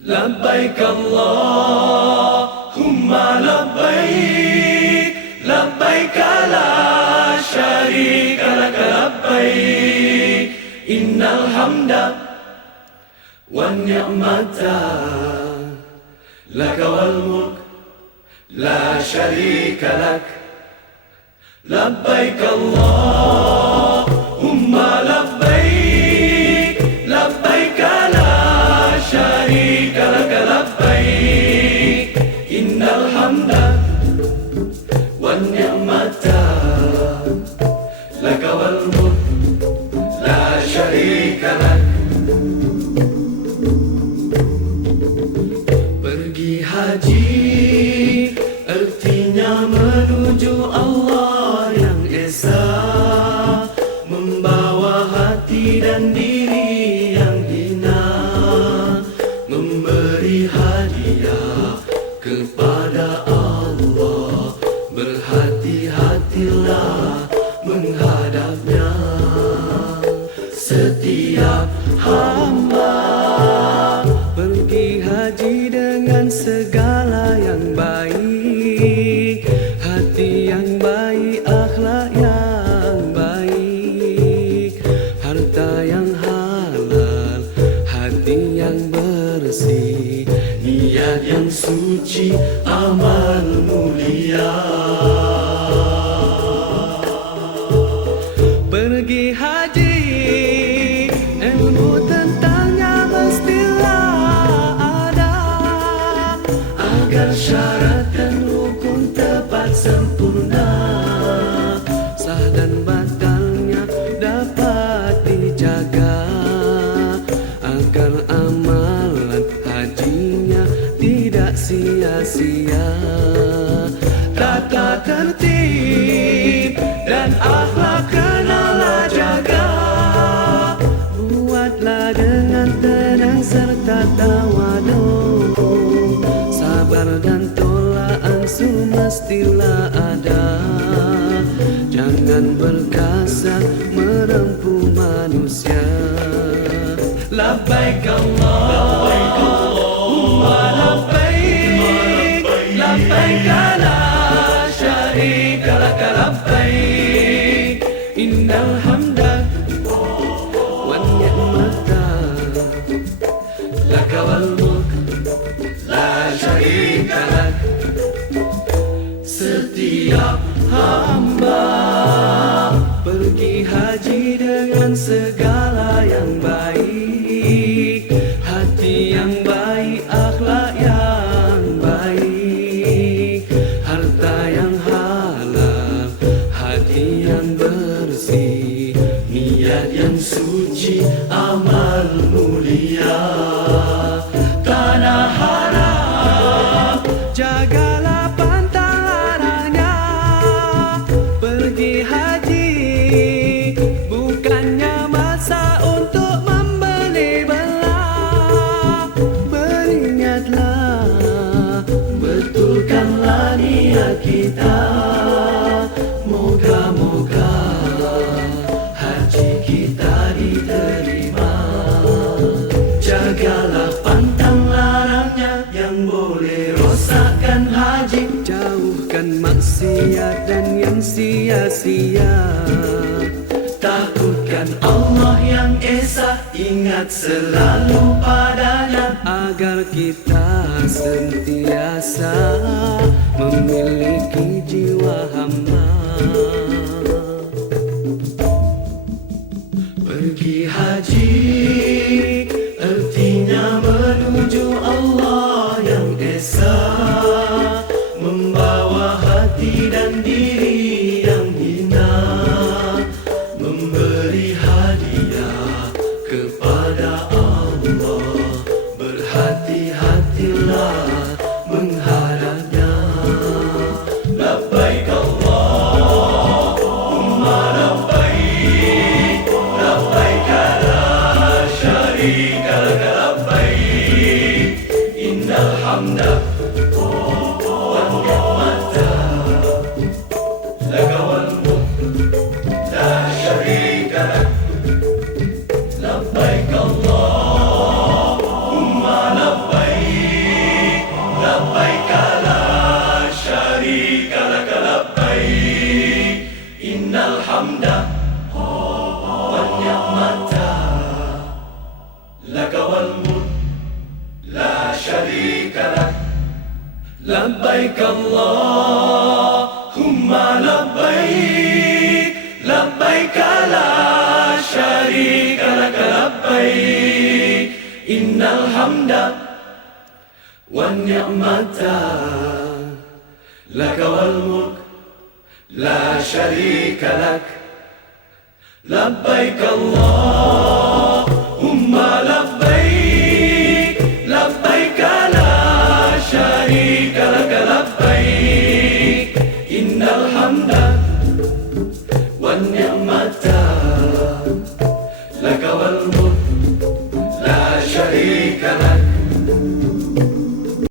لبيك اللهم لبيك لبيك لا شريك لك لبيك إن الحمد والنعمة لك والملك لا شريك لك لبيك اللهم لبيك لبيك لا شريك لك لبيك إن الحمد والنعمة لك والملك لا شريك لك. Pergi haji artinya menuju Allah yang esa, membawa hati dan diri yang hina, memberi hadiah kepada Allah. Berhati-hatilah menghadapnya. Setiap hamba pergi haji dengan segala yang baik, hati yang baik, akhlak yang baik, harta yang halal, hati yang bersih, niat yang suci, amal mulia. Pergi haji, ilmu tentangnya mestilah ada, agar syarat dan rukun tepat sempurna, sah dan batalnya dapat dijaga, agar amalan hajinya tidak sia-sia. Tata tertib dan akhlak kenalah jaga, buatlah dengan tenang serta tawadu, sabar dan tolak ansur mestilah ada. Jangan berkasar merempuh manusia. Labbaik Allahumma labbaik labbaik la syarika lak labbaik innal hamda wan ni'mata lak wal mulk la syarika lak. Setiap hamba pergi haji dengan segala yang baik, hati yang baik, akhlak yang baik, harta yang halal, hati yang bersih, niat yang suci, amal mulia. Tanah haram jagalah pantang larangnya. Pergi haji bukannya masa untuk membeli belah. Beringatlah, betulkanlah niat kita. Moga-moga haji kita diterima. Jagalah pantang larangnya yang boleh rosakkan haji. Jauhkan maksiat dan yang sia-sia. Takutkan Allah yang esa, ingat selalu padanya, agar kita sentiasa memiliki jiwa hamba. Pergi haji artinya menuju Allah yang esa, membawa hati dan diri yang hina, memberi hadiah kepada Allah. Berhati-hatilah menghadapnya. Labbaik Allahumma labbaik labbaik la syarika lak labbaik innal hamda wan ni'mata lak wal mulk la syarika lak. Labbaik Allahumma labbaik الحمد والنعمة لك والملك لا شريك لك لبيك اللهم لبيك لبيك لا شريك لك لبيك إن الحمد والنعمة لك والملك لا شريك لك لبيك اللهم لبيك